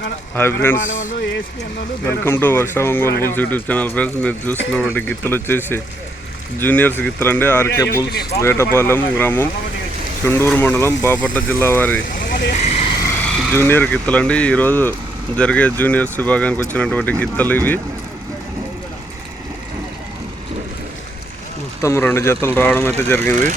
Hi friends welcome to Varsha Ongole bulls YouTube channel friends మీరు చూస్తున్నటువంటి గిత్తలు వచ్చేసి జూనియర్స్ గిత్తలు అండి. ఆర్కే బుల్స్ వేటపాలెం గ్రామం చుండూరు మండలం బాపట్ల జిల్లా వారి జూనియర్ గిత్తలు అండి. ఈరోజు జరిగే జూనియర్స్ విభాగానికి వచ్చినటువంటి గిత్తలు ఇవి. మొత్తం రెండు జతలు రావడం అయితే జరిగింది.